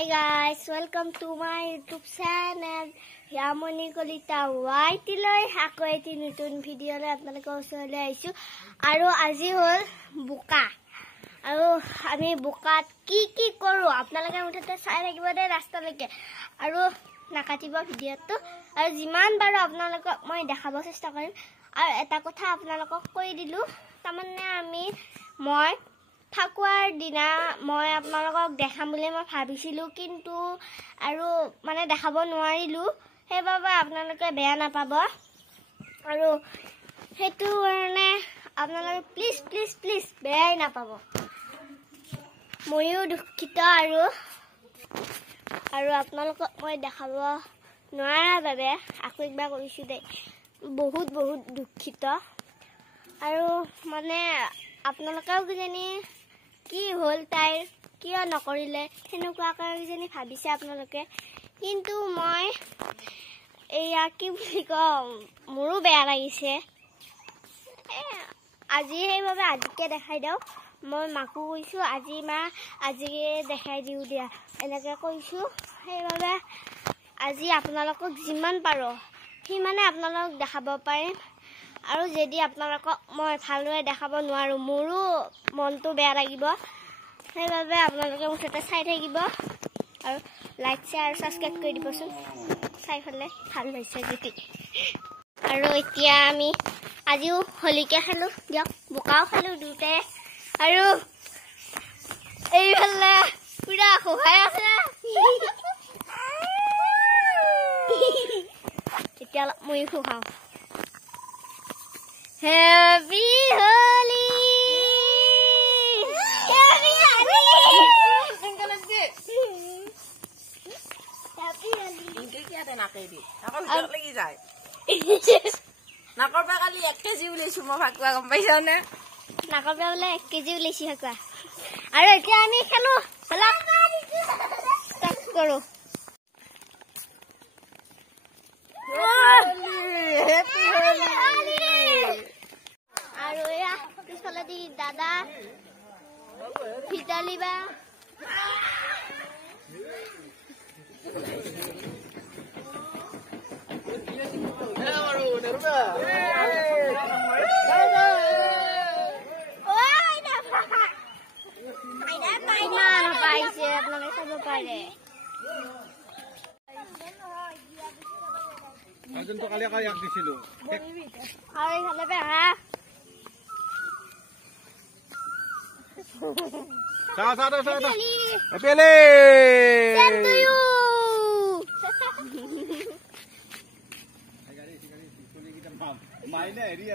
Hi guys, welcome to my YouTube channel. Yamoni Kolita White Loy Hako eti nutun video le apnalok osole aisu aru aji hol buka aru ami bukat ki koru apnaloke muthate sai thakibo de rasta leke aru nakatiba video to aru jiman baru apnalok moi dekhabo chesta karim aru eta kotha apnalok koi dilu tamanne ami moi Thakuar dina মই আপোনালোকক দেখাম বুলি মই ভাবিছিলো কিন্তু আৰু মানে দেখাব নোৱাৰিলো হেবাবা আপোনালোকে বেয়া নাপাব আৰু হেতু কাৰণে আপোনালোকে প্লিজ বেয়াই নাপাব মইও দুখিত আৰু আপোনালোকক মই দেখাব নোৱাৰা বাবে আকৌ একবাৰ কৰিছো দে বহুত দুখিত আৰু মানে আপোনালোকেও কিজানি কি হল তাইৰ কিয় নকৰিলে হেনুকা কাৰজনি ভাবিছে আপোনালোকে কিন্তু মই এয়া কি বুলি কম মোৰো বেয়া লাগিছে আজি হেইভাবে আজিকে দেখাই দাও মই মাকু কৈছো আজি মা আজিকে দেখাই দিউ দিয়া এনেকে কৈছো হেইভাবে আজি আপোনালোকক যিমান পাৰো হিমানে আপোনালোকক দেখাব পাৰিম আৰু যদি আপোনালোকক মই ভালদৰে দেখাব নোৱাৰো মোৰো মনটো বেয়া লাগিব সেইভাবে আপোনালোকে মুঠতে চাই থাকিব আৰু লাইক শ্বেয়াৰ আৰু সাবস্ক্ৰাইব কৰি দিবচোন চাই হলে ভাল হৈছে যদি আৰু এতিয়া আমি আজিও হলিকে খেলো দিয়ক বুকাও খেলো দুটাই আৰু এই হলে পুৰা খোহাই আছে এতিয়া মই খোহাও Happy Holi! Happy Holi! Happy Holi! Ingke ki ate nake di. Nakor jor lagi jay. Nakor ba kali 1 kg ulisu mo phakwa gom paisa ne? Nakor ba bole 1 kg ulisu phakwa. Aru etia ami khelo. Hala. Tak koro. Happy Holi! Aru ya, pischole di dada. Fitali ba. Ajan to kali yak disilu. Hari khale be ha. Sa. Pele. Same to you. Maine area.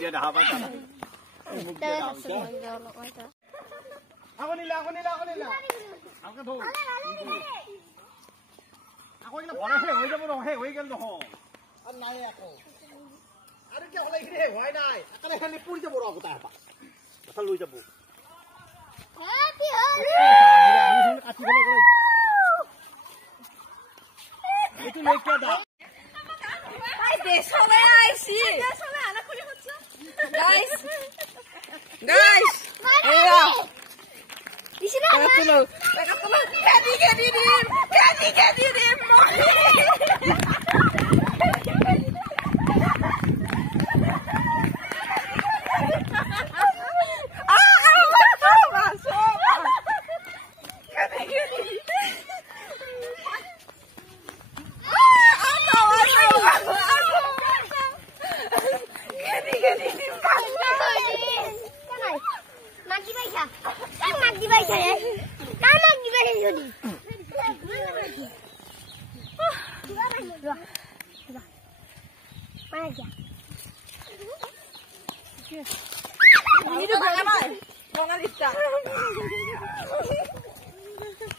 Dia dah apa sana? Aku nila. Aku tu. Aku ini boleh hei jam boleh hei kan tu. An nai aku. Ada kau lagi ni hei nai. Akan hei ni pun jam boleh aku tak apa. Asal lu jam bu. Happy Holi. Itu lekya dah. Ay desole ay si. Desole anak kulit kecil. Guys. Ayo. Di sini. Katulog. Kadi dim. Ini tu bagaimana? Mau nggak bisa?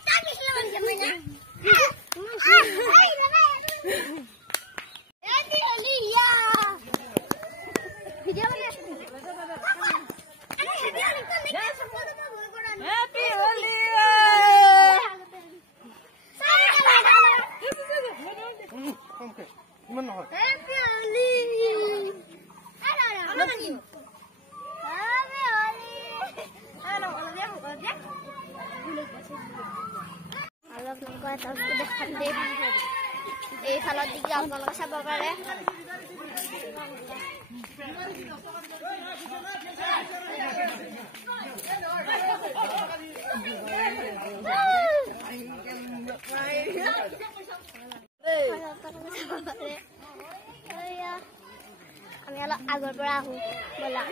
Tapi selamat jamnya. Happy Holi ya. Video mana? Happy Holi. Okay. Gimana? Happy Holi. Ada. Happy Holi. আপোনালোকৰ এটা বস্তু দেখাম দেই এইফালৰ দিশে আপোনালোকে চাব পাৰে আমি অলপ আগৰ পৰা আহোঁ ব'লা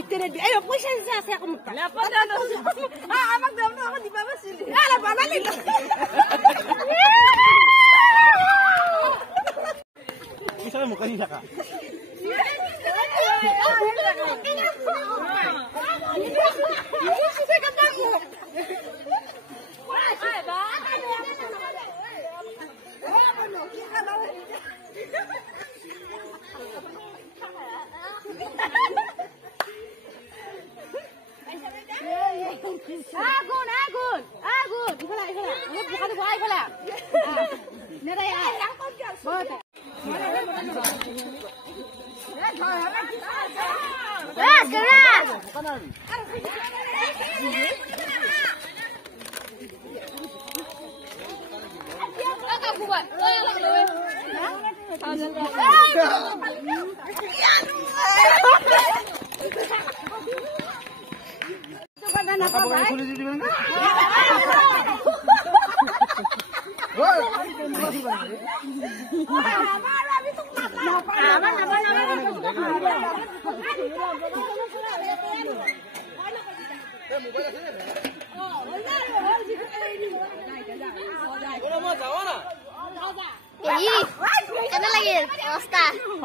Internet di. Ayo push saya aku muka. Apa dah? Abang dah nak di bawah sini. Alah balik. Bisa muka ni tak? Agun. Ikutlah. Ini bukan gua ikutlah. Ni dah ya. Boleh. Gerak. Kanan. Aku buat.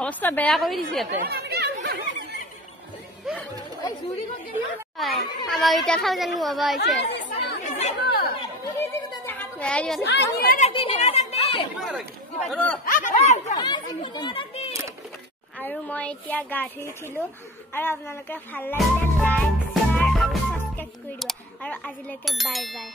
অৱস্থা বেয়া কৰি দিছে ইয়াতে আমাৰ এতিয়া খাওঁ জানো হ'ব হৈছে আৰু মই এতিয়া গা ধুই উঠিলোঁ আৰু আপোনালোকে ভাল লাগিলে লাইক শ্বেয়াৰ আৰু ছাবস্ক্ৰাইব কৰি দিব আৰু আজিলৈকে বাই বাই